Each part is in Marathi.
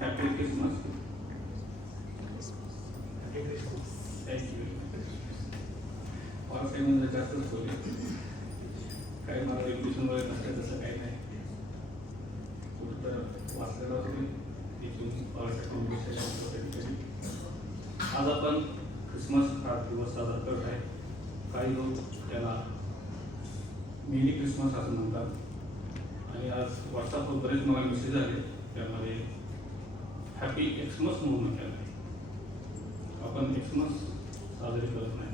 Happy Christmas. थँक्यू. मला काही म्हणजे जास्तच बोलले, काही मला रेप्युटेशन वगैरे नसतं तसं काही नाही. कुठं तर वाचलेलं होतं तिथून. आज आपण क्रिसमस हा दिवस साजरा करत आहे. काही लोक त्याला मिनी क्रिसमस असं म्हणतात. आणि आज व्हॉट्सअपवर बरेच मला मेसेज आले, त्यामध्ये हॅपी एक्समस म्हणून म्हटलेलं आहे. आपण एक्समस साजरी करत नाही,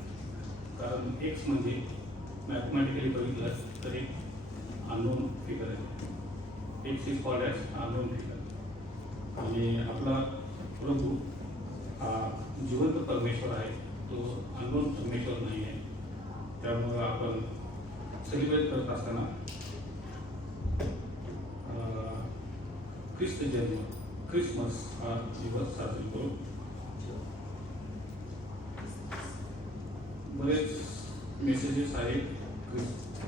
कारण एक्स म्हणजे मॅथमॅटिकली बघितलं तरी अननोन फिगर आहे. X is called as unknown figure. आणि आपला प्रभू हा जिवंत परमेश्वर आहे, तो अननोन परमेश्वर नाही आहे. त्यामुळं आपण सेलिब्रेट करत असताना ख्रिस्त जन्म क्रिसमस हा दिवस साजरी करू. बरेच मेसेजेस आहेत.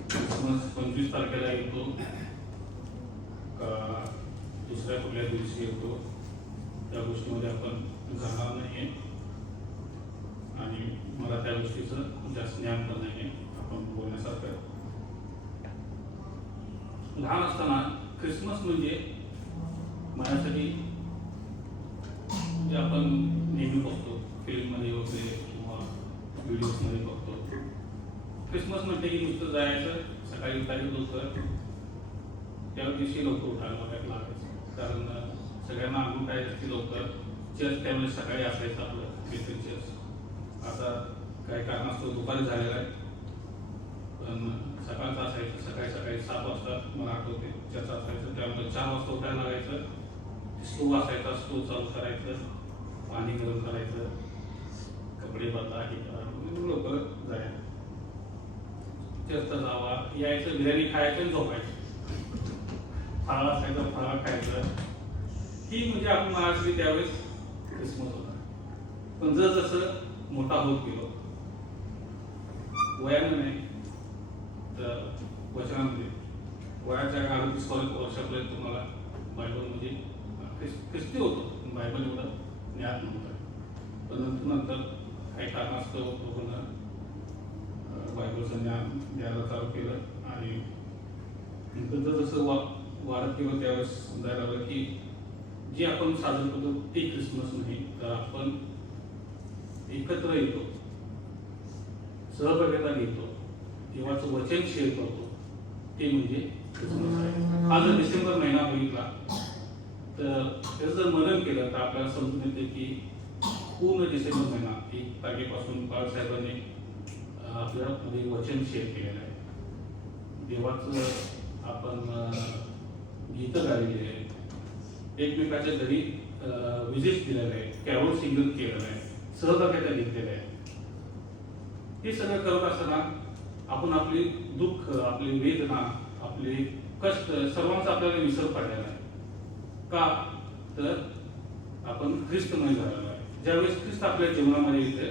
क्रिसमस 25 तारखेला येतो का दुसऱ्या कुठल्या दिवशी येतो, त्या गोष्टीमध्ये आपण जाणार नाही आहे. आणि मला त्या गोष्टीचं जास्त ज्ञान पण नाही आहे आपण बोलण्यासारखं. लहान असताना क्रिसमस म्हणजे माझ्यासाठी जे आपण नेहमी बघतो फिल्ममध्ये वगैरे किंवा व्हिडिओजमध्ये बघतो, क्रिसमस म्हटलं की नुसतं जायचं, सकाळी उठायचं लवकर, त्या दिवशी लवकर उठायला लागायचं. कारण सगळ्यांना अंघोळ करायची लवकर. चर्च त्यावेळेस सकाळी असायचं आपलं क्रिस्टियन चर्च. आता काही कारणास्तव दुपारी झालेलं आहे, पण सकाळचं असायचं. सकाळी 7 वाजता मला आठवते चर्च असायचं. त्यामुळे 4 वाजता उठायला लागायचं. स्टोव असायचा, स्टोव चालू करायचं, पाणी गरम करायचं, कपडे बदला, हे करा, लवकर जायचं. चर्चला जावा, यायचं, बिर्याणी खायचं आणि झोपायचं. फराळ असायचा, फराळ खायचं. ही म्हणजे आपण महाराष्ट्री त्यावेळेस क्रिसमस होता. पण जसं मोठा होत गेलो, वयानं नाही तर वचनामध्ये, वयाच्या 38 वर्षापर्यंत तुम्हाला बायबल म्हणजे ख्रिस्ती होतो, बायबल एवढं ज्ञात नव्हतं. पण नंतर काही कारणास्तव लोकांना बायबलचं ज्ञान द्यायला चालू केलं. आणि नंतर जसं वाढत गेलं त्यावेळेस समजायला लागलं की जे आपण साजरं करतो ते क्रिसमस नाही, तर आपण एकत्र येतो, सहभागिता घेतो, देवाचं वचन शेअर करतो, ते म्हणजे क्रिसमस आहे. हा जर डिसेंबर महिना बघितला तर त्याचं जर मनन केलं तर आपल्याला समजून येते की पूर्ण डिसेंबर महिना 1 तारखेपासून बाळासाहेबांनी आपल्यामध्ये वचन शेअर केलेलं आहे. देवाचं आपण गीतं गायलेली आहे, एकमेकाच्या घरी विजिट दिलेलं आहे, कॅरोल सिंगल केलेलं आहे, सहभागिता घेतलेल्या आहे. हे सगळं करत असताना आपण आपली दुःख, आपली वेदना, आपले कष्ट सर्वांचा आपल्याला विसर पडलेला आहे. का तर आपण ख्रिस्तमय झालेलो आहे. ज्यावेळेस ख्रिस्त आपल्या जीवनामध्ये येते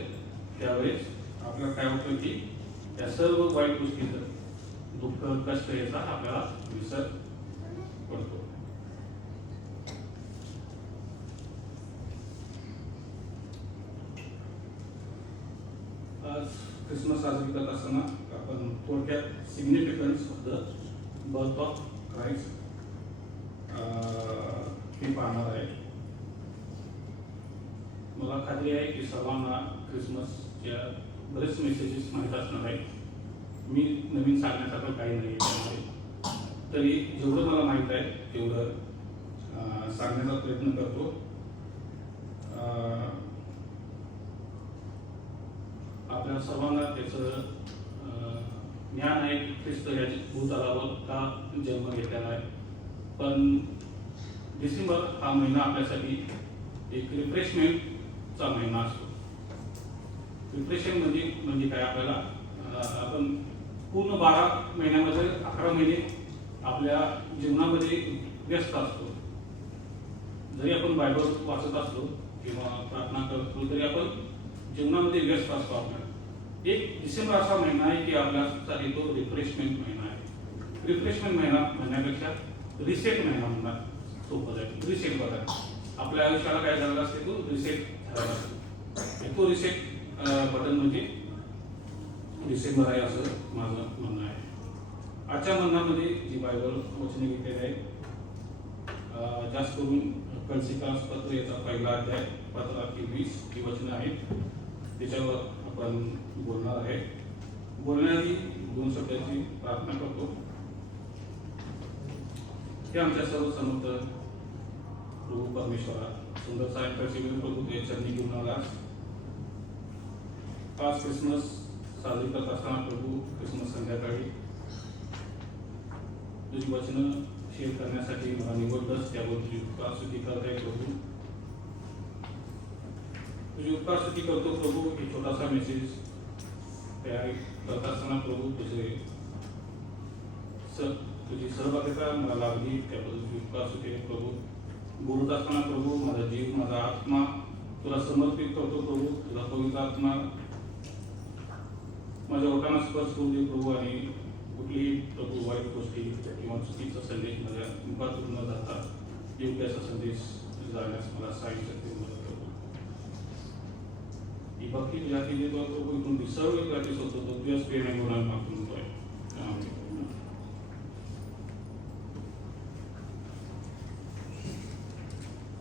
त्यावेळेस आपल्याला काय होतं की त्या सर्व वाईट गोष्टीचं, दुःख, कष्ट याचा आपल्याला विसर पडतो. आज क्रिसमस साजरी करत असताना आपण थोडक्यात significance of the birth of Christ हे पाहणार आहे. मला खात्री आहे की सर्वांना क्रिसमसच्या बरेच मेसेजेस माहीत असणार आहेत. मी नवीन सांगण्यासारखं काही नाही त्यामुळे, तरी जेवढं मला माहीत आहे तेवढं सांगण्याचा प्रयत्न करतो. आपल्या सर्वांना त्याचं ज्ञान आहे की ख्रिस्त या भूतलावर का जन्म घेतलेला आहे. पण डिसेंबर हा महिना आपल्यासाठी एक रिफ्रेशमेंटचा महिना असतो. रिफ्रेशमेंट म्हणजे काय, आपल्याला आपण पूर्ण 12 महिन्यामध्ये 11 महिने आपल्या जीवनामध्ये व्यस्त असतो. जरी आपण बायबल वाचत असलो किंवा प्रार्थना करतो तरी आपण जीवनामध्ये व्यस्त असतो. आपल्याला एक डिसेंबर असा महिना आहे की आपल्यासाठी तो रिफ्रेशमेंट महिना आहे. रिफ्रेशमेंट महिना म्हणण्यापेक्षा रिसेट महिना म्हणणार सोपं जाईल. रिसेट बघा, आपल्या आयुष्याला काय झालेलं असते, तो रिसेट झालेला असतो. तो रिसेट बटन म्हणजे डिसेंबर आहे असं माझं म्हणणं आहे. आजच्या म्हणण्यामध्ये जी बायबल वचने घेतलेली आहे, जास्त करून कलसिकास पत्र याचा पहिला अध्याय 15 ते 20 ही वचनं आहेत, त्याच्यावर आपण बोलणार आहे. बोलण्याआधी 2 शब्दांची प्रार्थना करतो. हे आमच्या सर्व समर्थ प्रभू परमेश्वरा, सुंदर सायंकाळची वेळ प्रभू तुझ्या चरणी घेऊन आलास. आज क्रिसमस साजरी करत असताना प्रभू, क्रिसमस संध्याकाळी तुझी वचनं शेअर करण्यासाठी मला निवडलंस, त्याबद्दल तुझी उपकार स्तुती करत आहे प्रभू. तुझी उपकार स्तुती करतो प्रभू. एक छोटासा मेसेज तयारी करत असताना प्रभू तुझी सहभागिता मला लाभली, त्याबद्दल तुझी उपकार स्तुती आहे प्रभू. बोलत असताना प्रभू माझा जीव, माझा आत्मा तुला समर्पित करतो प्रभू. तुझा पवित्र आत्मा माझ्या ओठांना स्पर्श करू दे प्रभू, आणि कुठलीही प्रभू वाईट गोष्टी किंवा चुकीचा संदेश माझ्या मुखातून न जाता योग्य असा संदेश जाण्यास मला सांगितलं मदत करतो. ही भक्ती तुझ्या केली तो प्रभू, इथून सर्व प्रॅक्टिस होतो तो तुझ्याच प्रेरणा घेऊन आम्ही मागून होतोय.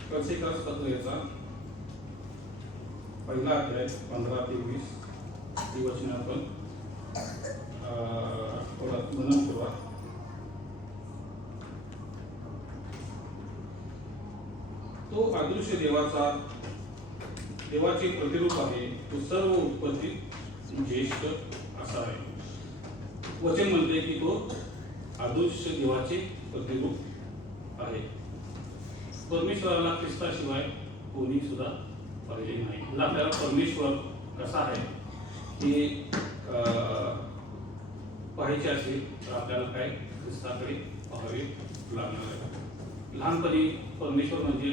कलसिकास पत्र याचा पहिला अध्याय 15 ते 20 ही वचने आपण थोडा मनन करूया. तो अदृश्य देवाचे प्रतिरूप आहे, तो सर्व उत्पत्तीत ज्येष्ठ असा आहे. वचन म्हणते की तो अदृश्य देवाचे प्रतिरूप आहे. परमेश्वराला ख्रिस्ताशिवाय कोणी सुद्धा पाहिले नाही. आपल्याला परमेश्वर कसा आहे हे पाहायचे असेल तर आपल्याला काय ख्रिस्ताकडे पाहावे लागणार आहे. लहानपणी परमेश्वर म्हणजे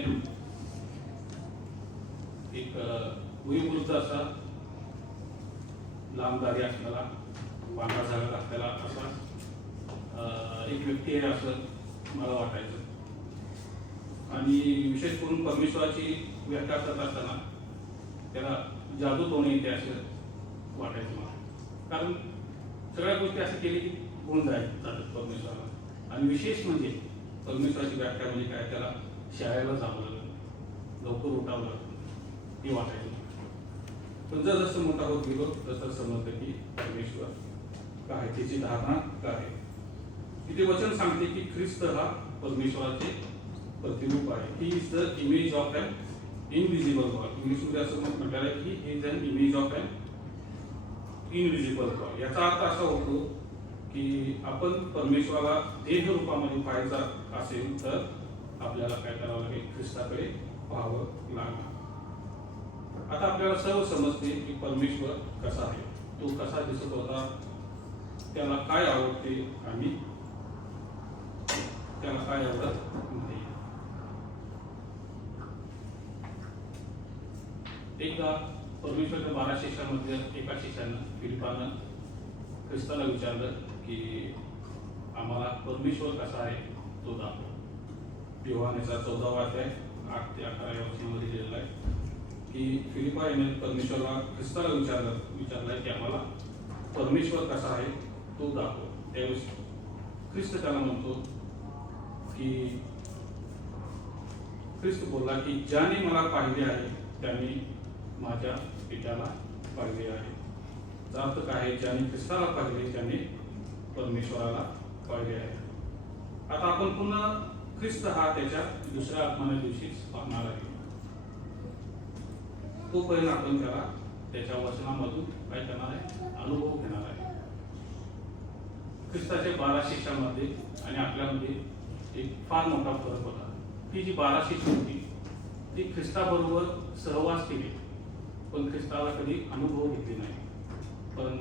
एक वयोवृद्ध असा, लांब दाढी असणारा, पांढरा झालेला असलेला असा एक व्यक्ती आहे असं मला वाटायचं. आणि विशेष करून परमेश्वराची व्याख्या करत असताना त्याला जादू दोन्ही येते असं वाटायचं मला. कारण सगळ्या गोष्टी असं केली की गुण जातात परमेश्वराला. आणि विशेष म्हणजे परमेश्वराची व्याख्या म्हणजे काय, त्याला शाळेला जावं लागलं, लवकर उठावं लागलं हे वाटायचं. पण जसं मोठा होत गेलो तसं समजतं की परमेश्वर काय, त्याची धारणा काय. तिथे वचन सांगते की ख्रिस्त हा परमेश्वराचे प्रतिरूप आहे. He is the image of an invisible God. इंग्लिशमध्ये असं म्हटलेलं आहे की he is an image of an invisible God. याचा अर्थ असा होतो की आपण परमेश्वराला देह रूपामध्ये पाहायचा असेल तर आपल्याला काय करावं लागेल, ख्रिस्ताकडे पाहावं लागणार. आता आपल्याला सर्व समजते की परमेश्वर कसा आहे, तो कसा दिसत होता, त्याला काय आवडते आणि त्याला काय आवडत नाही. एकदा परमेश्वरच्या 12 शिष्यांमध्ये एका शिष्यानं फिलिपानं ख्रिस्ताला विचारलं की आम्हाला परमेश्वर कसा आहे तो दाखव. योहानेचा 14वा अध्याय 8 ते 11 या वचनामध्ये दिलेला आहे की फिलिपा याने परमेश्वरला ख्रिस्ताला विचारलंय की आम्हाला परमेश्वर कसा आहे तो दाखव. त्यावेळेस ख्रिस्त त्याला म्हणतो की ख्रिस्त बोलला की ज्याने मला पाहिले आहे त्याने माझ्या पित्याला पाहिले आहे. याचा अर्थ काय आहे, ज्याने ख्रिस्ताला पाहिले त्याने परमेश्वराला पाहिले आहे. आता आपण पुन्हा ख्रिस्त हा त्याच्या दुसऱ्या आगमना दिवशीच पाहणार आहे. तोपर्यंत आपण त्याला त्याच्या वचनामधून काय करणार आहे, अनुभव घेणार आहे. ख्रिस्ताच्या 12 शिष्यांमध्ये आणि आपल्यामध्ये एक फार मोठा फरक होता. ती जी 12 शिष्य होती ती ख्रिस्ताबरोबर सहवास केली, पण ख्रिस्ताला कधी अनुभव घेतले नाही. पण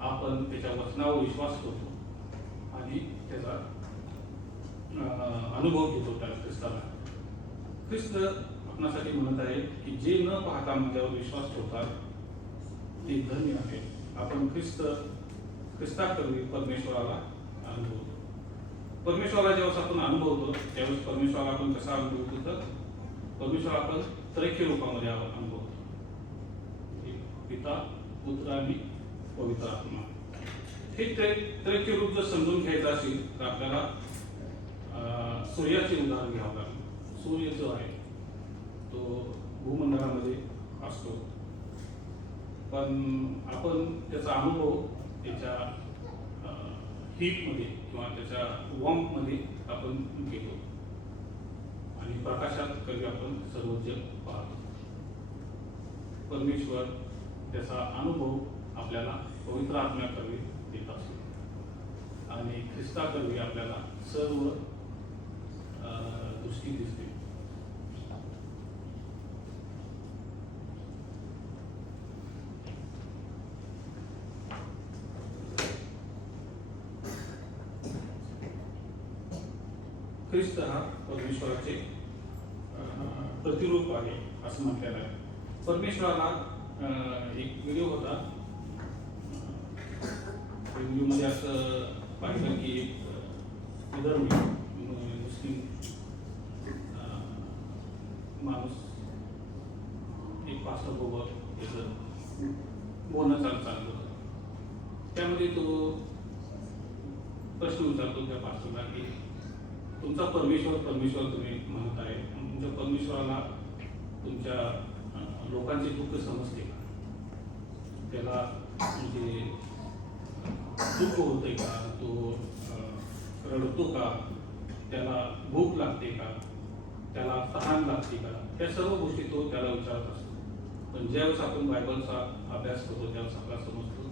आपण त्याच्या वचनावर विश्वास करतो आणि त्याचा अनुभव घेतो त्या ख्रिस्ताला. ख्रिस्त आपणासाठी म्हणत आहे की जे न पाहता माझ्यावर विश्वास ठेवतात ते धन्य आहे. आपण ख्रिस्ताकडे परमेश्वराला अनुभवतो. परमेश्वराला जेव्हा आपण अनुभवतो त्यावेळेस परमेश्वराला आपण कसा अनुभवतो तर परमेश्वर आपण त्रैक्य रूपामध्ये अनुभवतो, पिता, पुत्र आणि पवित्र आत्मा. हे त्रैक्य रूप जर समजून घ्यायचं असेल तर आपल्याला सूर्याचे उदाहरण घ्यावं लागेल. सूर्य जो आहे तो भूमंडळामध्ये असतो, पण आपण त्याचा अनुभव त्याच्या हीटमध्ये किंवा त्याच्या वॉर्ममध्ये आपण घेतो आणि प्रकाशात कधी आपण सर्व जग पाहतो. परमेश्वर त्याचा अनुभव आपल्याला पवित्र आत्म्याकडे देत असतो आणि ख्रिस्ताकडे आपल्याला सर्व दृष्टी दिसते. ख्रिस्त हा परमेश्वराचे प्रतिरूप आहे असं म्हटलेलं आहे. परमेश्वराला एक व्हिडिओ होता, व्हिडिओमध्ये असं पाहिलं की एक विदर्भी मुस्लिम माणूस एक पास्टर सोबत त्याचं बोलणं चाललं होतं. त्यामध्ये तो प्रश्न विचारतो त्या पास्टरला की तुमचा परमेश्वर तुम्ही म्हणत आहे, तुमच्या परमेश्वराला तुमच्या लोकांचे दुःख समजते का? त्याला म्हणजे दुःख होते का? तो रडतो का? त्याला भूक लागते का? त्याला तहान लागते का? त्या सर्व गोष्टी तो त्याला विचारत असतो. पण ज्यावेळेस आपण बायबलचा अभ्यास करतो त्यावेळेस आपल्याला समजतो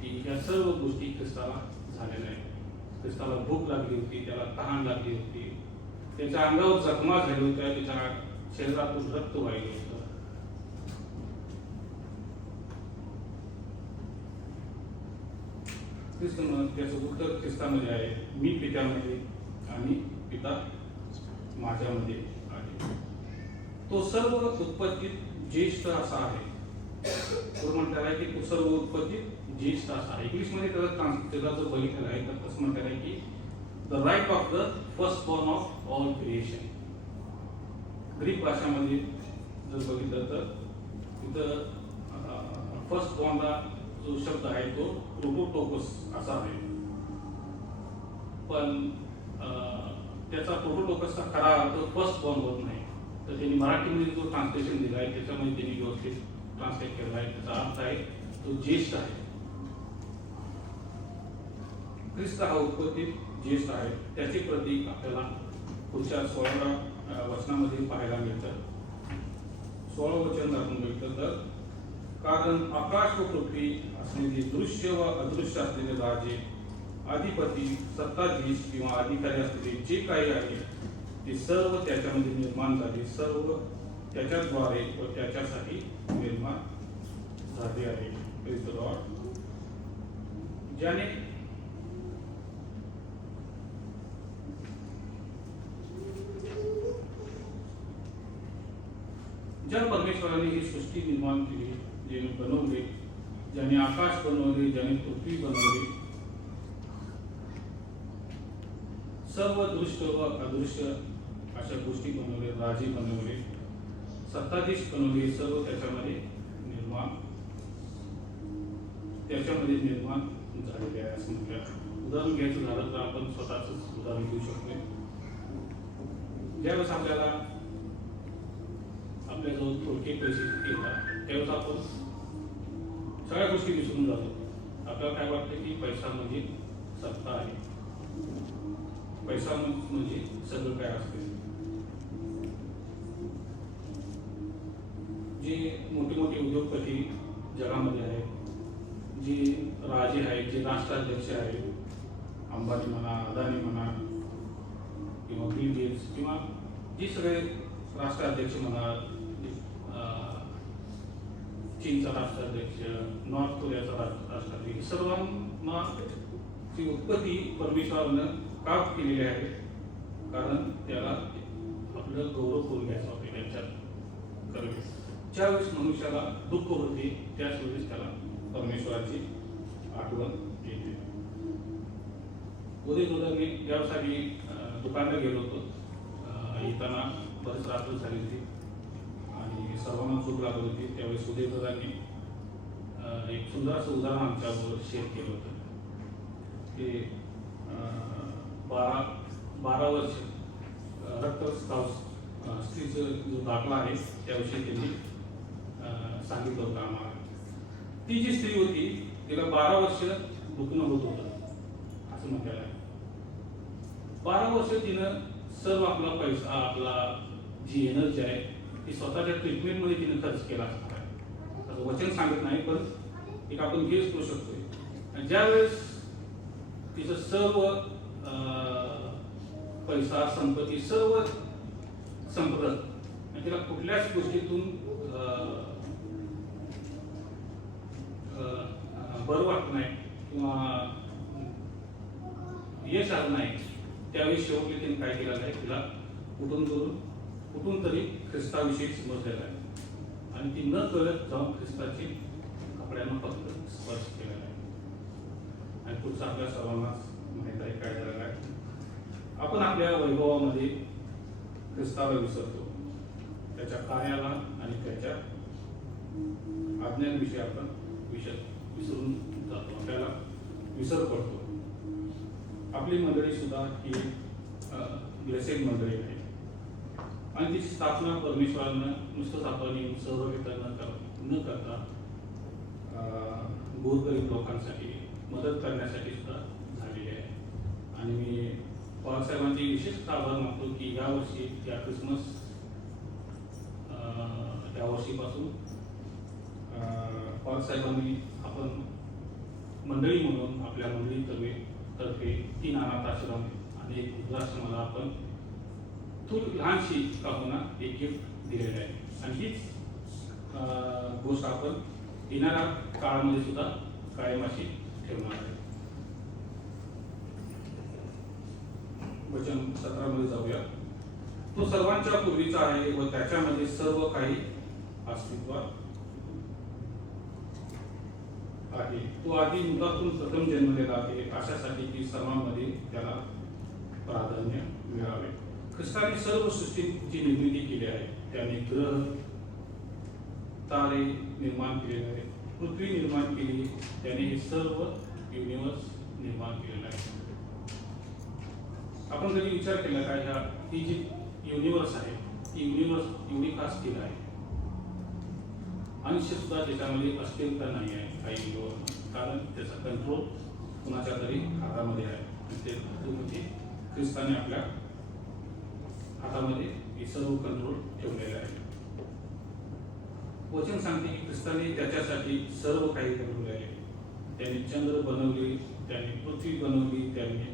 की ह्या सर्व गोष्टी ख्रिस्ताला झालेल्या आहेत. ख्रिस्ताला भूक लागली होती, त्याला तहान लागली होती, त्याच्या अंगावर जखमा झाल्या होत्या, त्याच्या शरीरातून रक्त वाहिलं होतं. ख्रिस्त त्याचं उत्तर ख्रिस्तामध्ये आहे, मी पित्यामध्ये आणि पिता माझ्यामध्ये आहे. तो सर्व उत्पत्तीत ज्येष्ठ असा आहे. तो म्हणतात आहे की तो सर्व उत्पत्तीत ज्येष्ठ असा आहे. इंग्लिशमध्ये त्याला जर बघितलं आहे तर तसं म्हणतात आहे की the right of the first born of all creation. Greek भाषामध्ये जर बघितलं तर तिथं फर्स्ट बॉर्नला जो शब्द आहे तो प्रोटोटोकस असा आहे, पण त्याचा प्रोटोटोकसचा खरा अर्थ फर्स्ट बॉर्न होत नाही. तर त्यांनी मराठीमध्ये जो ट्रान्सलेशन दिला आहे त्याच्यामध्ये त्यांनी व्यवस्थित ट्रान्सलेट केला आहे. त्याचा अर्थ आहे तो ज्येष्ठ आहे. ख्रिस्त हा उत्पत्तीत ज्येष्ठ आहे. त्याचे प्रतीक आपल्याला पुढच्या 16व्या वचनामध्ये पाहायला मिळतं. 16 वचन आपण बघितलं तर कारण आकाश व पृथ्वी असलेले दृश्य व अदृश्य असलेले राजे, अधिपती, सत्ताधीश किंवा अधिकारी असलेले जे काही आहे ते सर्व त्याच्यामध्ये निर्माण झाले. सर्व त्याच्याद्वारे व त्याच्यासाठी निर्माण झाले आहे. Praise the Lord. ज्याने ज्या परमेश्वराने ही सृष्टी निर्माण केली, ज्याने बनवले, ज्याने आकाश बनवले, ज्याने पृथ्वी बनवली, सर्व दृश्य व अदृश्य अशा गोष्टी बनवले, राजे बनवले, सत्ताधीश बनवले, सर्व त्याच्यामध्ये निर्माण झालेले आहे असं म्हटलं. उदाहरण घ्यायचं झालं तर आपण स्वतःच उदाहरण घेऊ शकतो. ज्यावेळेस आपल्याला आपल्याजवळ थोडके पैसे येतात त्यावेळेस आपण सगळ्या गोष्टी विसरून जातो. आपल्याला काय वाटतं की पैसा म्हणजे सत्ता आहे, पैसा म्हणजे सगळं काय असते. जे मोठे मोठे उद्योगपती जगामध्ये आहेत, जे राजे आहेत, जे राष्ट्राध्यक्ष आहेत, अंबानी म्हणा, अदानी म्हणा किंवा बिल गेट्स किंवा जे सगळे राष्ट्राध्यक्ष म्हणा, चीनचा राष्ट्राध्यक्ष, नॉर्थ कोरियाचा राष्ट्राध्यक्ष, सर्वांना ची उत्पत्ती परमेश्वरानं का केलेली आहे? कारण त्याला आपलं गौरव करून घ्यायचं होते त्यांच्यात करावे. ज्यावेळेस मनुष्याला दुःख होते त्याच वेळेस त्याला परमेश्वराची आठवण येते. उदय मी यासाठी दुकानात गेलो होतो. येताना बरेच रात्र झाली होती आणि सर्वांना झोप लागत होती. त्यावेळेस उदयदादांनी एक सुंदर असं उदाहरण आमच्याबरोबर शेअर केलं होतं की 12 वर्ष रक्तस्राव स्त्रीचा जो दाखला आहे त्याविषयी त्यांनी सांगितलं होतं आम्हाला. ती जी स्त्री होती तिला 12 वर्ष दुखणं होत होतं असं म्हटलेलं आहे. 12 वर्ष तिनं सर्व आपला पैसा, आपला जी एनर्जी आहे ती स्वतःच्या ट्रीटमेंटमध्ये तिने खर्च केला असणार आहे. असं वचन सांगत नाही, पण एक आपण गेस करू शकतोय. आणि ज्यावेळेस तिचं सर्व पैसा, संपत्ती सर्व संपलं आणि तिला कुठल्याच गोष्टीतून बरं वाटत नाही किंवा यश आलं नाही, त्यावेळी शेवटी तिने काय केलेलं आहे, तिला कुठून तरी ख्रिस्ताविषयी समजलेलं आहे आणि ती न कळत जाऊन ख्रिस्ताची कपड्यांना फक्त स्पर्श केलेला आहे. आणि पुढचं आपल्या सर्वांनाच माहीत आहे काय झालेलं आहे. आपण आपल्या वैभवामध्ये ख्रिस्ताला विसरतो, त्याच्या कार्याला आणि त्याच्या आज्ञांविषयी आपण विसरून जातो, आपल्याला विसर पडतो. आपली मंडळी सुद्धा ही ब्लेसेड मंडळी आहे आणि तिची स्थापना परमेश्वरानं नुसतंच आपण येऊन सहभागिता न करता गोरगरीब लोकांसाठी मदत करण्यासाठी सुद्धा झालेली आहे. आणि मी पवारसाहेबांची विशेष आभार मानतो की यावर्षी या क्रिसमस या वर्षीपासून पवारसाहेबांनी आपण मंडळी म्हणून आपल्या मंडळीतर्फे 3 अनाथ आश्रम आणि एक वृद्धाश्रमाला आपण लहानशी का होईना एक गिफ्ट दिलेलं आहे. आणि हीच गोष्ट आपण येणाऱ्या काळामध्ये सुद्धा कायम अशी ठेवणार आहे. वचन 17 मध्ये जाऊया. तो सर्वांच्या पूर्वीचा आहे व त्याच्यामध्ये सर्व काही अस्तित्वात आहे. तो आधी मृतातून प्रथम जन्मलेला आहे अशासाठी की सर्वांमध्ये त्याला प्राधान्य मिळावे. ख्रिस्ताने सर्व सृष्टीची निर्मिती केली आहे. त्याने ग्रह तारे निर्माण केलेले आहे, पृथ्वी निर्माण केली, त्याने हे सर्व युनिवर्स निर्माण केलेलं आहे. आपण कधी विचार केला का ही जी युनिवर्स आहे ती युनिवर्स एवढी का स्थिर आहे? अंश सुद्धा त्याच्यामध्ये अस्थिरता नाही आहे काही कारण त्याचा कंट्रोल कुणाच्या तरी हातामध्ये आहे. ते म्हणजे ख्रिस्ताने आपल्या हातामध्ये हे सर्व कंट्रोल ठेवलेले आहे. वचन सांगते की ख्रिस्ताने त्याच्यासाठी सर्व काही ठेवले आहे. त्यांनी चंद्र बनवले, त्यांनी पृथ्वी बनवली, त्यांनी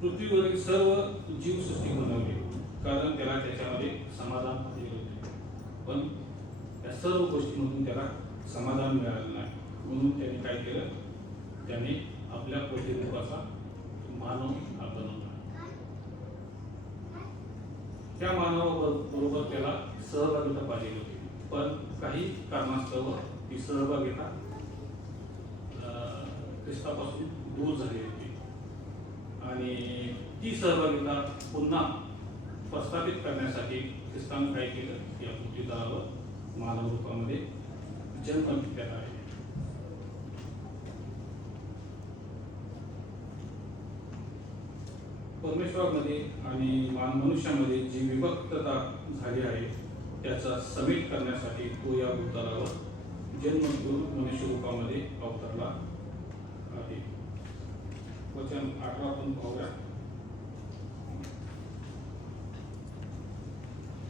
पृथ्वीवरील सर्व जीवसृष्टी बनवली कारण त्याला त्याच्यामध्ये समाधान दिले होते. पण या सर्व गोष्टींमधून त्याला समाधान मिळालं नाही, म्हणून त्यांनी काय केलं, त्यांनी आपल्या प्रतिरूपाचा मानव बनवला. त्या मानवाबरोबर त्याला सहभागिता पाहिजे होती, पण काही कारणास्तव ती सहभागिता ख्रिस्तापासून दूर झाली होती आणि ती सहभागिता पुन्हा प्रस्थापित करण्यासाठी ख्रिस्ताने काय केलं की या पृथ्वीतलावर मानव रूपामध्ये जन्म घेतलेला आहे. परमेश्वरामध्ये आणि मनुष्यामध्ये जी विभक्तता झाली आहे त्याचा समेट करण्यासाठी तो या भूतलावर जन्म घेऊन मनुष्य रूपामध्ये अवतरला आहे. वचन 18 आपण पाहूया.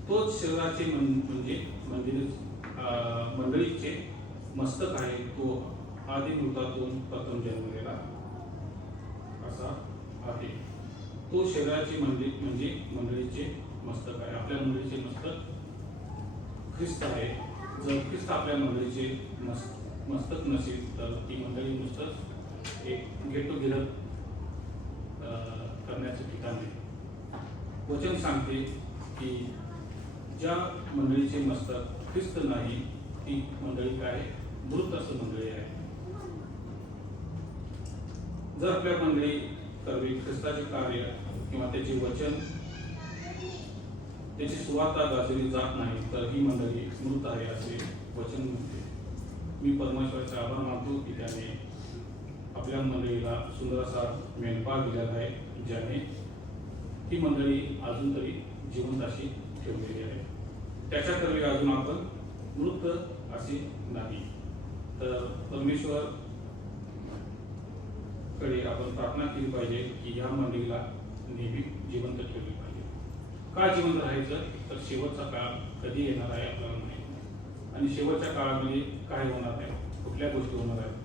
तोच शरीराचे म्हणजे मंडळीचे मस्तक आहे. तो आधी मृतातून प्रथम जन्मलेला असा आहे. तो शरीराचे म्हणजे मंडळीचे मस्तक आहे. आपल्या मंडळीचे मस्तक ख्रिस्त आहे. जर ख्रिस्त आपल्या मंडळीचे मस्तक नसेल तर ती मंडळी नुसतंच एक गेट टुगेदर करण्याचं ठिकाण आहे. वचन सांगते की ज्या मंडळीचे मस्तक ख्रिस्त नाही ती मंडळी काय मृत असं मंडळी आहे. जर आपल्या मंडळी कर्वे ख्रिस्ताचे कार्य किंवा त्याचे वचन त्याची सुवार्ता गाजवली जात नाही तर ही मंडळी मृत आहे असे वचन म्हणते. मी परमेश्वराचे आभार मानतो की त्याने आपल्या मंडळीला सुंदर असा मेंढपाळ दिलेला आहे, ज्याने ही मंडळी अजून तरी जिवंत अशी ठेवलेली आहे. त्याच्याकडे अजून आपण मृत असे नाही. तर परमेश्वर कडे आपण प्रार्थना केली पाहिजे की या मंडळीला नेहमी जिवंत ठेवली पाहिजे. का जिवंत राहायचं तर शेवटचा काळ कधी येणार आहे आपल्याला माहिती नाही, आणि शेवटच्या काळामध्ये काय होणार आहे, कुठल्या गोष्टी होणार आहेत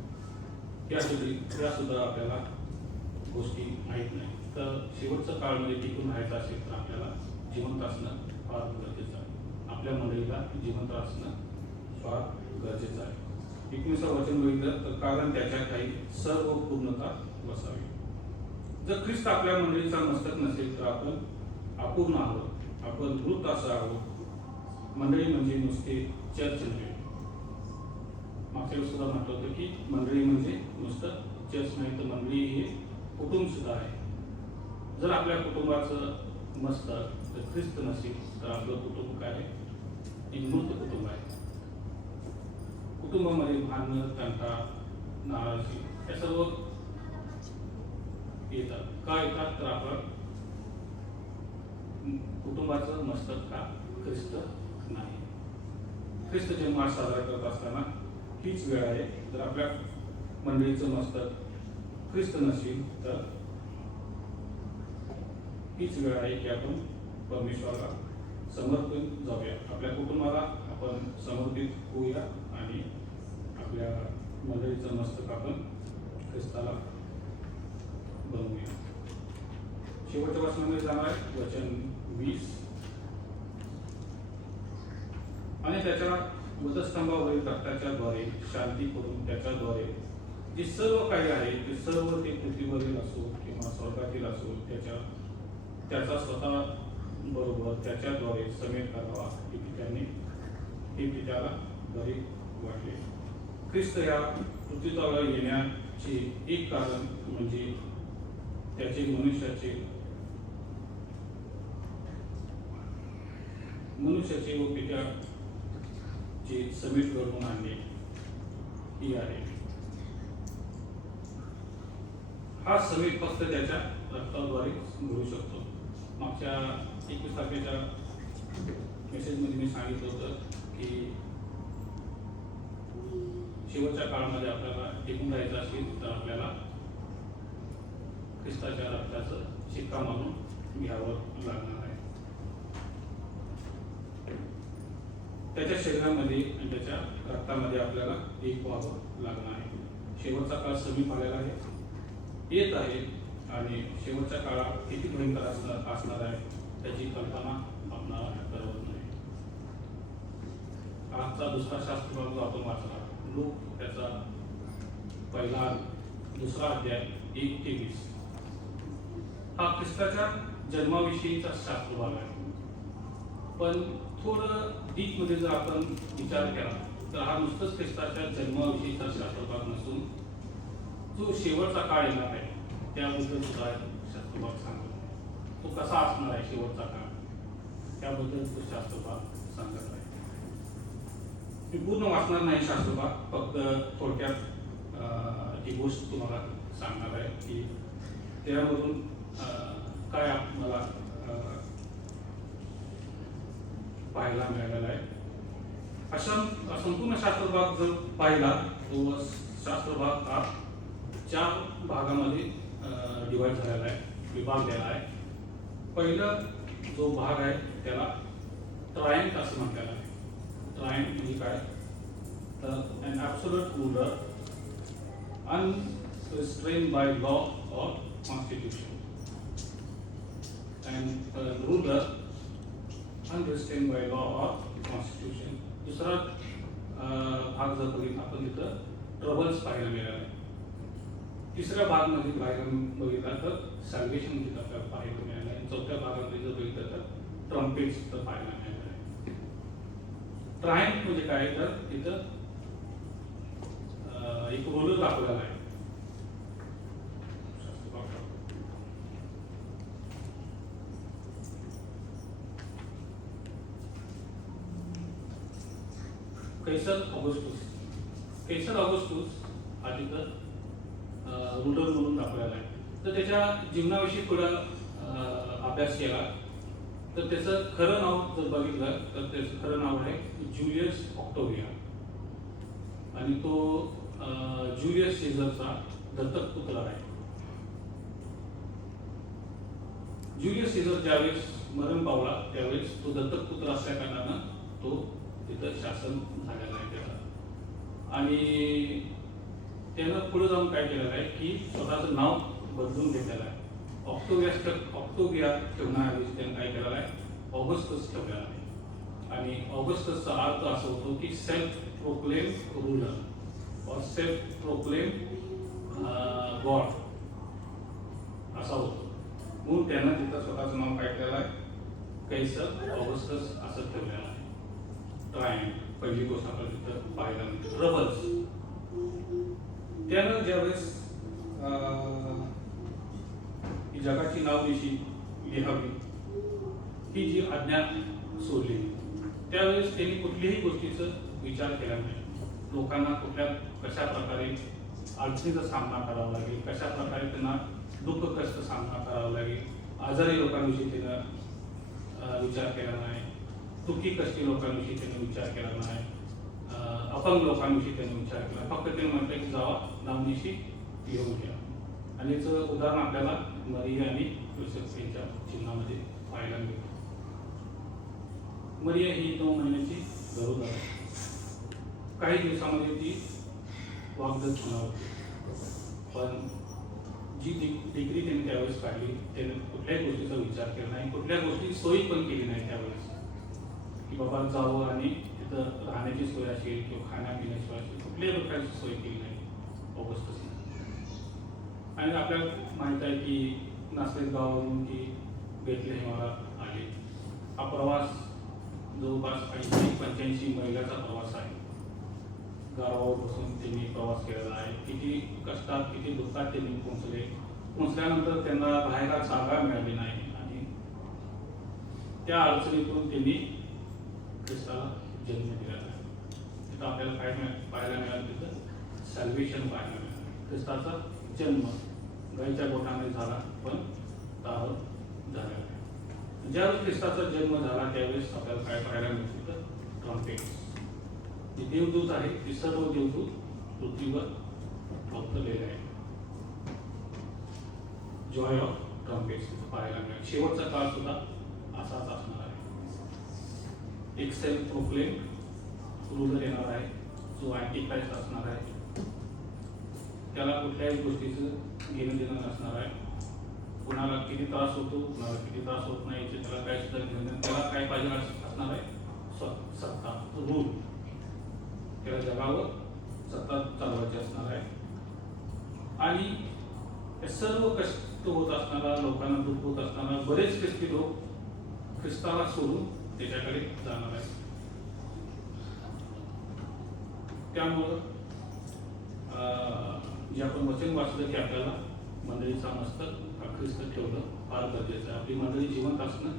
त्या सुद्धा आपल्याला गोष्टी माहीत नाही. तर शेवटच्या काळामध्ये टिकून राहायचं असेल तर आपल्याला जिवंत असणं फार गरजेचं आहे. आपल्या मंडळीला जिवंत असणं फार गरजेचं आहे. 19 वचन बघितलं तर कारण त्याच्या काही सर्व पूर्णता बसावी. जर ख्रिस्त आपल्या मंडळीचा मस्तक नसेल तर आपण अपूर्ण आहोत, आपण मृत असं आहोत. मंडळी म्हणजे नुसते चर्च नव्हे. मागच्या वेळेस सुद्धा म्हटलं होतं की मंडळी म्हणजे नुसतं चर्च नाही तर मंडळी हे कुटुंब सुद्धा आहे. जर आपल्या कुटुंबाचं मस्तक जर ख्रिस्त नसेल तर आपलं कुटुंब काय आहे, एक मृत कुटुंब आहे. कुटुंबामध्ये भांडणं, तंटा, नाराजी हे सर्व येतात. का येतात तर आपण कुटुंबाचं मस्तक का ख्रिस्त नाही. ख्रिस्त जन्म साजरा करत असताना हीच वेळ आहे. जर आपल्या मंडळीचं मस्तक ख्रिस्त नसेल तर हीच वेळ आहे की आपण परमेश्वराला समर्पित जाऊया, आपल्या कुटुंबाला आपण समर्पित होऊया आणि आपल्या मंडळीचं मस्तक आपण ख्रिस्ताला बनवूया. शेवटच्या वचनामध्ये जाणार आहे वचन 20. आणि त्याच्या वधस्तंभावरील रक्ताच्या द्वारे शांती करून त्याच्याद्वारे जे सर्व काही आहे ते सर्व ते पृथ्वीवरील असो किंवा स्वर्गातील असो त्याचा स्वतः बरोबर त्याच्याद्वारे समेट करावा हे पित्याला बरे वाटले. ख्रिस्त या पृथ्वीवर येण्याचे एक कारण म्हणजे त्याचे मनुष्याचे व पित्याचे समेट घडवून आणणे ही आहे. हा समेट फक्त त्याच्या रक्ताद्वारे घडू शकतो. मागच्या 21 तारखेच्या मेसेजमध्ये मी सांगितलं होतं की शेवटच्या काळामध्ये आपल्याला टिकून राहायचं असेल तर आपल्याला ख्रिस्ताच्या रक्ताचं शिक्का मारून घ्यावं लागणार आहे. त्याच्या शरीरामध्ये आणि त्याच्या रक्तामध्ये आपल्याला एक व्हावं लागणार आहे. शेवटचा काळ समीप आलेला आहे, येत आहे, आणि शेवटच्या काळात किती भयंकर असणार आहे त्याची कल्पना आपणाला करत नाही. आजचा दुसरा शास्त्रभाग जो आपण वाचला लूक त्याचा पहिला दुसरा अध्याय 1 ते 20 हा ख्रिस्ताच्या जन्माविषयीचा शास्त्रभाग आहे. पण थोडं डीप मध्ये जर आपण विचार केला तर हा नुसतंच ख्रिस्ताच्या जन्माविषयीचा शास्त्रभाग नसून जो शेवटचा काळ येणार आहे त्याबद्दल सुद्धा शास्त्रभाग सांगत आहे. तो कसा असणार आहे शेवटचा काळ त्याबद्दल तो शास्त्रभाग सांगत आहे. मी पूर्ण वाचणार नाही शास्त्रभाग, फक्त थोडक्यात ही गोष्ट तुम्हाला सांगणार आहे की त्यामधून काय आपल्याला पाहायला मिळालेला आहे. अशा संपूर्ण शास्त्रभाग जर पाहिला तो शास्त्रभाग हा 4 भागामध्ये डिवाइड झालेला आहे, विभागलेला आहे. पहिला जो भाग आहे त्याला ट्रायंट असं म्हटलेलं आहे. ट्रायंट म्हणजे काय तर an absolute ruler unrestrained by law or constitution, and a ruler unrestrained by law or constitution. दुसरा भाग जर बघितला आपण तिथं ट्रबल्स पाहायला मिळाले. तिसऱ्या भागमध्ये बघितला तर सॅल्वेशन तिथं आपल्याला पाहायला मिळालं आहे. चौथ्या भागामध्ये जर बघितलं तर ट्रम्पेट्स तिथं पाहायला मिळालं आहे. ट्रायंट म्हणजे काय तर तिथं एक रूलर दाखवलेला आहे. कैसर ऑगस्टस हा तिथं रुलर म्हणून दाखवलेला आहे. तर त्याच्या जीवनाविषयी थोडा अभ्यास केला तर त्याचं खरं नाव जर बघितलं तर त्याचं खरं नाव आहे ज्युलियस ऑक्टोविया आणि तो ज्युलियस सीझरचा दत्तक पुत्र आहे. ज्युलियस सीझर ज्यावेळेस मरण पावला त्यावेळेस तो दत्तक पुत्र असल्या कारणानं तो तिथं शासन झालेला आहे त्याचा. आणि त्यानं पुढे जाऊन काय केलेलं आहे की स्वतःचं नाव बदलून घेतलेलं आहे. ऑक्टोविया ठेवण्याऐवजी त्यानं काय केलेलं आहे ऑगस्टस ठेवलेला आहे. आणि ऑगस्टसचा अर्थ असा होतो की सेल्फ प्रोक्लेम रूलर और सेल्फ प्रोक्लेम गॉड असा होतो. म्हणून त्यानं तिथं स्वतःचं नाव काय केलेलं आहे कैसर ऑगस्टस असं ठेवलेलं आहे. ट्रायंट पहिली गोष्ट आपण तिथं पाहायला मिळते. रबल्स त्यानं ज्यावेळेस ही जगाची नावनिशी लिहावी ही जी आज्ञा सोडली त्यावेळेस त्यांनी कुठल्याही गोष्टीचा विचार केला नाही. लोकांना कशा प्रकारे अडचणीचा सामना करावा लागेल, कशा प्रकारे त्यांना दुःख कष्ट सामना करावा लागेल, आजारी लोकांविषयी त्यानं विचार केला नाही, दुःखी कष्टी लोकांविषयी त्याने विचार केला नाही, अपंग लोकांविषयी त्याने विचार केला. फक्त त्याने म्हटलं की जावा नावनिशी लिहून घ्या. आणि याचं उदाहरण आपल्याला मरिया आणि योसेफ यांच्या चिन्हामध्ये पाहायला मिळतं. मरिया ही 9 महिन्याची गरोदर आहे. काही दिवसामध्ये ती वागदत होणार होती. पण जी डिग्री त्यांनी त्यावेळेस काढली त्याने कुठल्याही गोष्टीचा विचार केला नाही, कुठल्या गोष्टी सोयी पण केली नाही त्यावेळेस की बाबा जावं आणि तिथं राहण्याची सोय असेल किंवा खाण्यापिण्याची सोय असेल, कुठल्याही प्रकारची सोय केली नाही ऑगस्टसने. आणि आपल्याला माहित आहे की नासलेट गावावरून ती बेथलेहेमला आली. हा प्रवास जवळपास 85 मैलाचा प्रवास आहे. गावावर बसून त्यांनी प्रवास केलेला आहे. किती कष्टात किती दुःखात त्यांनी पोहोचल्यानंतर त्यांना राहायला जागा मिळाली नाही आणि त्या अडचणीतून त्यांनी ख्रिस्ताला जन्म दिलेला आहे. तिथं आपल्याला काय पाहायला मिळालं, तिथं सॅल्वेशन पाहायला मिळालं. ख्रिस्ताचा जन्म गाईच्या गोठाने झाला पण तार झालेला आहे. ज्यावेळेस ख्रिस्ताचा जन्म झाला त्यावेळेस आपल्याला काय पाहायला मिळतं तर ट्रम्पेट. जे देवदूत आहे ते सर्व देवदूत पृथ्वीवर अवतरलेले आहे. जॉय ऑफ ट्रम्पेट्स पाहायला मिळेल. शेवटचा काळ सुद्धा असाच असणार आहे. एक सेल्फ प्रोक्लेम रूलर येणार आहे जो अँटिक्राइस्ट असणार आहे. त्याला कुठल्याही गोष्टीचं घेणं देणं नसणार आहे. कुणाला किती त्रास होतो कुणाला किती त्रास होत नाही याचे त्याला काय सुद्धा घेणं. त्याला काय पाहिजे असणार आहे सत्ता रूल. त्याला जगावर सत्ता चालवायची असणार आहे. आणि हे सर्व कष्ट होत असणारा लोकांना दुःख होत असताना बरेच ख्रिस्ती लोक ख्रिस्ताला सोडून त्याच्याकडे जाणार आहे. त्यामुळं जे आपण वचन वाचलं की आपल्याला मंडळीचा मस्तक हा ख्रिस्त ठेवणं फार गरजेचं आहे. आपली मंडळी जिवंत असणं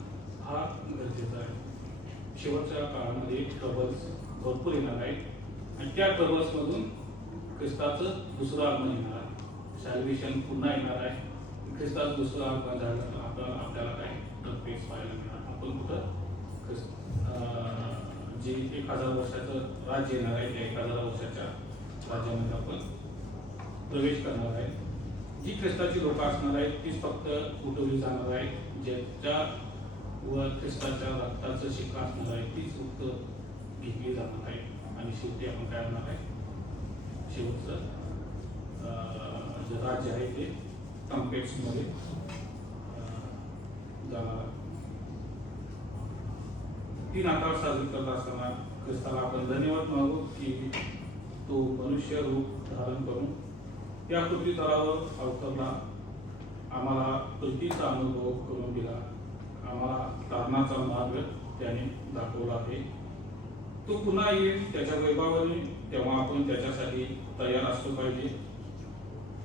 हा गरजेचं आहे. शेवटच्या काळामध्ये ट्रबल्स भरपूर येणार आहेत आणि त्या ट्रबल्समधून ख्रिस्ताचं दुसरं आगमन येणार आहे. सॅल्वेशन पुन्हा येणार आहे. ख्रिस्ताचं दुसरं आगमन झालं तर आपल्याला काय ट्रम्पेट्स पाहायला मिळणार. आपण कुठं जे 1000 वर्षाचं राज्य येणार आहे त्या 1000 वर्षाच्या राज्यामध्ये आपण प्रवेश करणार आहे. जी ख्रिस्ताची लोक असणार आहेत तीच फक्त उठवली जाणार आहे. ज्याच्या व ख्रिस्ताच्या रक्ताचं शिक्का असणार आहे तीच फक्त घेतली जाणार आहे. आणि शेवटी आपण काय होणार आहे शेवटचं जे राज्य आहे ते ट्रम्पेट्समध्ये जाणार आहे. 3 आठवडे साजरी करत असताना ख्रिस्ताला आपण धन्यवाद मागू की तो मनुष्य रूप धारण करून या पृथ्वी तलावर अवतरला. आम्हाला पृथ्वीचा अनुभव करून दिला. आम्हाला तारणाचा मार्ग त्याने दाखवला आहे. तो पुन्हा येईल त्याच्या वैभवाने तेव्हा आपण त्याच्यासाठी तयार असलो पाहिजे.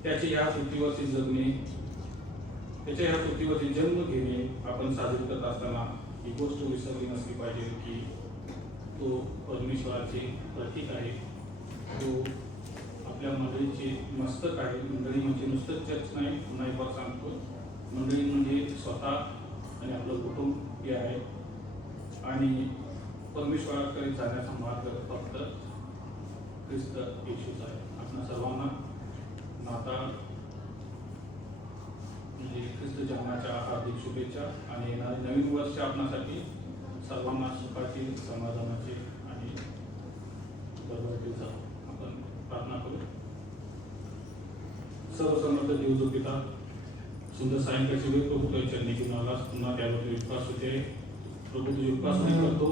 त्याची ह्या पृथ्वीवरची जगणे त्याच्या ह्या पृथ्वीवरची जन्म घेणे आपण साजरी करत असताना ही गोष्ट विसरली नसली पाहिजे की तो परमेश्वराचे प्रतीक आहे. तो आपल्या मंडळीचे मस्तक आहे. मंडळी म्हणजे नुसतं चर्च नाही, पुन्हा एक बार सांगतो, मंडळी म्हणजे स्वतः आणि आपलं कुटुंब हे आहे. आणि परमेश्वराकडे जाण्याचा मार्ग फक्त ख्रिस्त येशूच आहे. आपणा सर्वांना नाता म्हणजे ख्रिस्त जन्माच्या हार्दिक शुभेच्छा आणि येणारे नवीन वर्ष आपणासाठी सर्वांना सुखाचे, समाधानाचे आणि बरोबरीचा आपण प्रार्थना करू. सर्वसमर्थ देव जो पिता, सुंदर सायंकाळची वेळ प्रभू तुझ्या चरणी घेऊन आलास. पुन्हा त्यावर विश्वास होते प्रभू, तुझी उपासना करतो.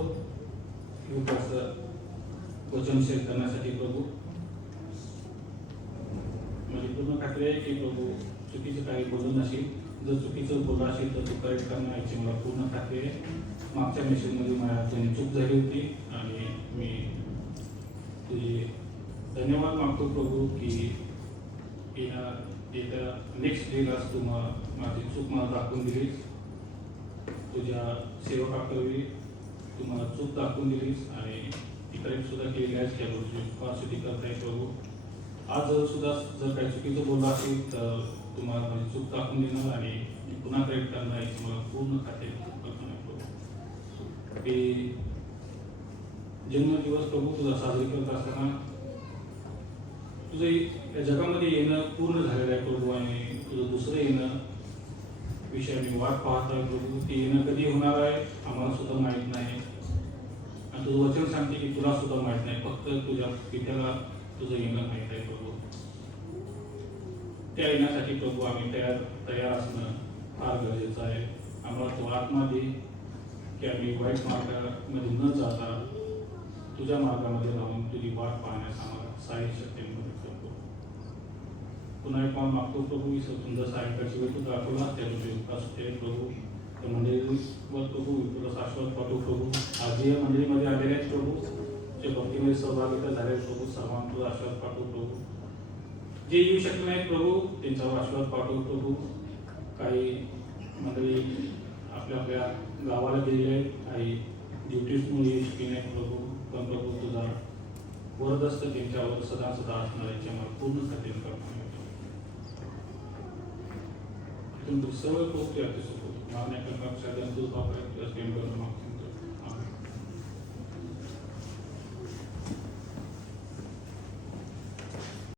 वचन शेअर करण्यासाठी प्रभू म्हणजे पूर्ण खात्री आहे की प्रभू चुकीचं काही बोलून नसेल. जर चुकीचं बोललं असेल तर तू करेक्ट करणार याची मला पूर्ण खात्री आहे. मागच्या मेसेजमध्ये माझ्या चूक झाली होती आणि मी तुझे धन्यवाद मागतो प्रभू की एका नेक्स्ट डेलाच तू माझी चूक मला दाखवून दिलीस. तुझ्या सेवकाकडे तू मला चूक दाखवून दिलीस आणि ती करेक्ट सुद्धा केली आहेस. त्या गोष्टी फारशी करताय प्रभू. आज सुद्धा जर काही चुकीचं बोललं असेल तर तुम्हाला माझी चूक दाखवून देणार आणि पुन्हा करेक्ट करणार याची मला पूर्ण खात्री कल्पना आहे प्रभू. की जन्मदिवस प्रभू तुझा साजरी करत असताना तुझं या जगामध्ये येणं पूर्ण झालेलं आहे प्रभू आणि तुझं दुसरं येणं विषय मी वाट पाहत आहे प्रभू. ते येणं कधी होणार आहे आम्हाला सुद्धा माहीत नाही आणि तुझं वचन सांगते की तुला सुद्धा माहीत नाही. फक्त तुझ्या पित्याला तुझं येणं माहीत आहे प्रभू. त्या येण्यासाठी प्रभू आम्ही तयार असणं फार गरजेचं आहे. आम्हाला तो आत्मा दे की आम्ही वाईट मार्गामध्ये न जाता तुझ्या मार्गामध्ये राहून तुझी वाट पाहण्यास आम्हाला सहाय्य शक्ती मदत करतो. पुन्हा एक पाहून मागतो प्रभू, सुंदर सायंकाळची वेळ तू दाखवला त्यामध्ये विकास होते प्रभू. त्या मंडळीवर प्रभू विपुलच आशीर्वाद पाठवू प्रभू. आज या मंडळीमध्ये आलेले आहेत प्रभू, जे भक्तीमध्ये सहभागिता झाले प्रभू, सर्वांना तुझा आशीर्वाद पाठवू प्रभू. जे येऊ शकले नाहीत प्रभू त्यांच्यावर आशीर्वाद पाठवू प्रभू. काही मंडळी आपल्या गावाला गेलेले आहेत, काही ड्युटीजमुळे येऊ शकले नाहीत प्रभू. पण प्रभू तुझा वरदस्त त्यांच्यावर सदा असणार याची आम्हाला पूर्ण खात्री करतो. सर्व प्रभू तुझ्या मागण्या करण्यापेक्षा तुझं